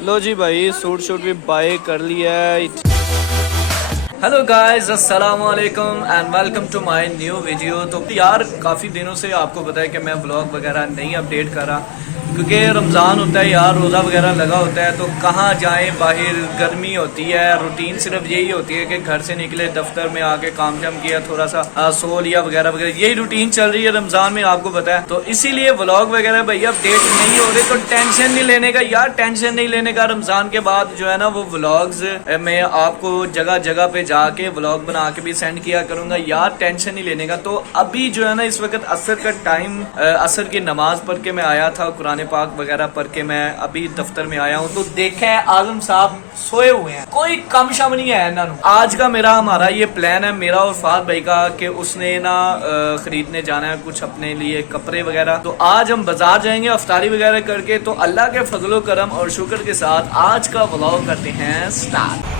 लो जी भाई, suit shoot भी bye कर लिया है। हेलो गाइस, अस्सलाम वालेकुम and welcome to my new video. तो यार काफ़ी दिनों से आपको पता है कि मैं व्लॉग वगैरह नहीं अपडेट कर रहा, क्योंकि रमज़ान होता है यार, रोज़ा वगैरह लगा होता है, तो कहाँ जाएं, बाहर गर्मी होती है। रूटीन सिर्फ यही होती है कि घर से निकले, दफ्तर में आके काम जाम किया, थोड़ा सा सो लिया वगैरह वगैरह, यही रूटीन चल रही है रमज़ान में, आपको पता है। तो इसीलिए व्लॉग वगैरह भैया अपडेट नहीं हो रहे, तो टेंशन नहीं लेने का यार, टेंशन नहीं लेने का। रमज़ान के बाद जो है ना वो व्लॉग्स मैं आपको जगह जगह पे जाके व्लॉग बना के भी सेंड किया करूंगा यार, टेंशन नहीं लेने का। तो अभी जो है ना इस वक्त असर का टाइम, असर की नमाज पढ़ के मैं आया था, कुरान पाक वगैरह पढ़ के मैं अभी दफ्तर में आया हूँ, तो देखा है आजम साहब सोए हुए हैं, कोई कम शम नहीं है ना। आज का हमारा ये प्लान है, मेरा और फाद भाई का, कि उसने ना खरीदने जाना है कुछ अपने लिए कपड़े वगैरह। तो आज हम बाजार जाएंगे अफ्तारी वगैरह करके। तो अल्लाह के फजलो करम और शुक्र के साथ आज का व्लॉग करते हैं स्टार्ट।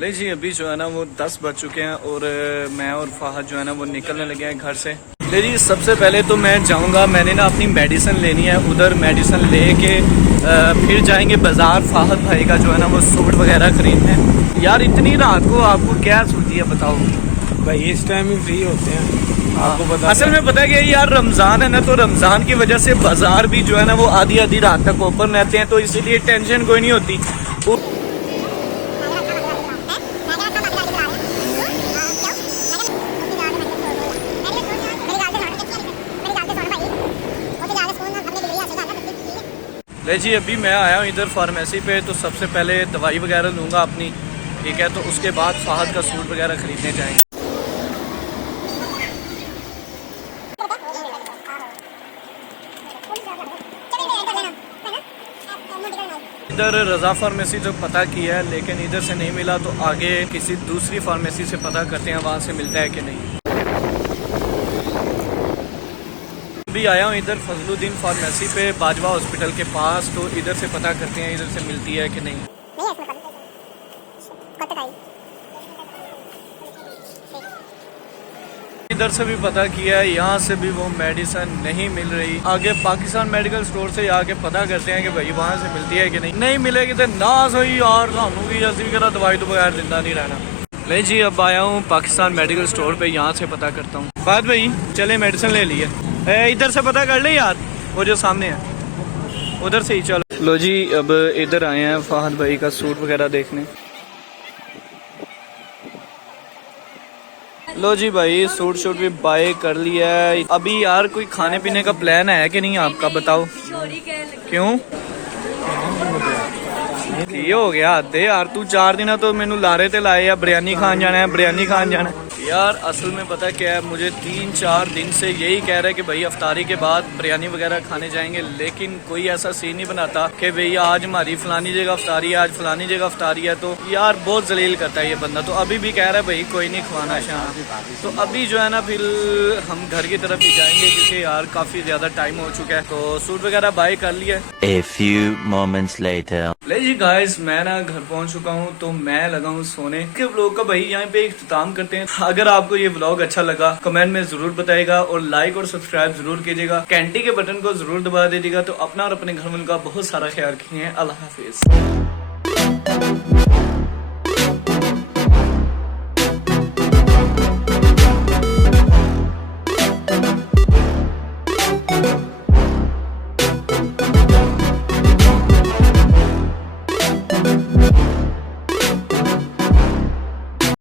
ले जी, अभी जो है ना वो 10 बज चुके हैं और मैं और फाहद जो है ना वो निकलने लगे हैं घर से। ले जी, सबसे पहले तो मैं जाऊंगा, मैंने ना अपनी मेडिसिन लेनी है, उधर मेडिसिन लेके फिर जाएंगे बाजार फाहद भाई का जो है ना वो सूट वगैरह खरीदने। यार इतनी रात को आपको क्या सूझी है बताओ भाई, इस टाइम ही फ्री होते हैं, आपको पता। असल में पता है कि यार रमज़ान है ना, तो रमज़ान की वजह से बाजार भी जो है ना वो आधी आधी रात तक ओपन रहते हैं, तो इसीलिए टेंशन कोई नहीं होती। ले जी, अभी मैं आया हूँ इधर फार्मेसी पे, तो सबसे पहले दवाई वगैरह लूँगा अपनी, ठीक है, तो उसके बाद फाहद का सूट वगैरह खरीदने जाएंगे। इधर रजा फार्मेसी तो पता किया है, लेकिन इधर से नहीं मिला, तो आगे किसी दूसरी फार्मेसी से पता करते हैं वहाँ से मिलता है कि नहीं। अभी आया हूँ इधर फजलुद्दीन फार्मेसी पे, बाजवा हॉस्पिटल के पास, तो इधर से पता करते हैं इधर से मिलती है कि नहीं। इधर से भी पता किया है, यहाँ से भी वो मेडिसिन नहीं मिल रही। आगे पाकिस्तान मेडिकल स्टोर से आके पता करते हैं कि भाई वहाँ से मिलती है कि नहीं। नहीं मिलेगी तो ना सही यार, सानू की जैसी भी करा दवाई तो बगैर जिंदा नहीं रहना। नहीं जी, अब आया हूँ पाकिस्तान मेडिकल स्टोर पे, यहाँ से पता करता हूँ। फाहद भाई चले मेडिसिन ले लिए, इधर से पता कर ले यार, वो जो सामने है उधर से ही चलो। लो जी, अब इधर आए हैं फाहद भाई का सूट वगैरह देखने। लो जी भाई, सूट शूट भी बाय कर लिया है। अभी यार कोई खाने पीने का प्लान है कि नहीं आपका, बताओ। क्यों ये हो गया आधे यार, तू 4 दिन तो मैनू लारे ते लाए या बिरयानी खान जाना है, बिरयानी खान जाना है। यार असल में पता क्या है, मुझे 3-4 दिन से यही कह रहा है कि भाई अफ्तारी के बाद बिरयानी वगैरह खाने जाएंगे, लेकिन कोई ऐसा सीन नहीं बनाता कि भाई आज हमारी फलानी जगह अफ्तारी है, आज फलानी जगह अफ्तारी है। तो यार बहुत जलील करता है ये बंदा। तो अभी भी कह रहा है भाई कोई नहीं खवाना शाम। तो अभी जो है ना फिर हम घर की तरफ ही जाएंगे, क्योंकि यार काफी ज्यादा टाइम हो चुका है। तो सूट वगैरह बाय कर लिया। A few moments later. ले जी गाइस, मैं ना घर पहुंच चुका हूं, तो मैं लगा हूं सोने के। व्लॉग का भाई यहाँ पे इख्तिताम करते हैं। अगर आपको ये व्लॉग अच्छा लगा कमेंट में जरूर बताइएगा, और लाइक और सब्सक्राइब जरूर कीजिएगा, घंटी के बटन को जरूर दबा दीजिएगा। तो अपना और अपने घर वालों का बहुत सारा ख्याल रखिए। अल्लाह हाफिज।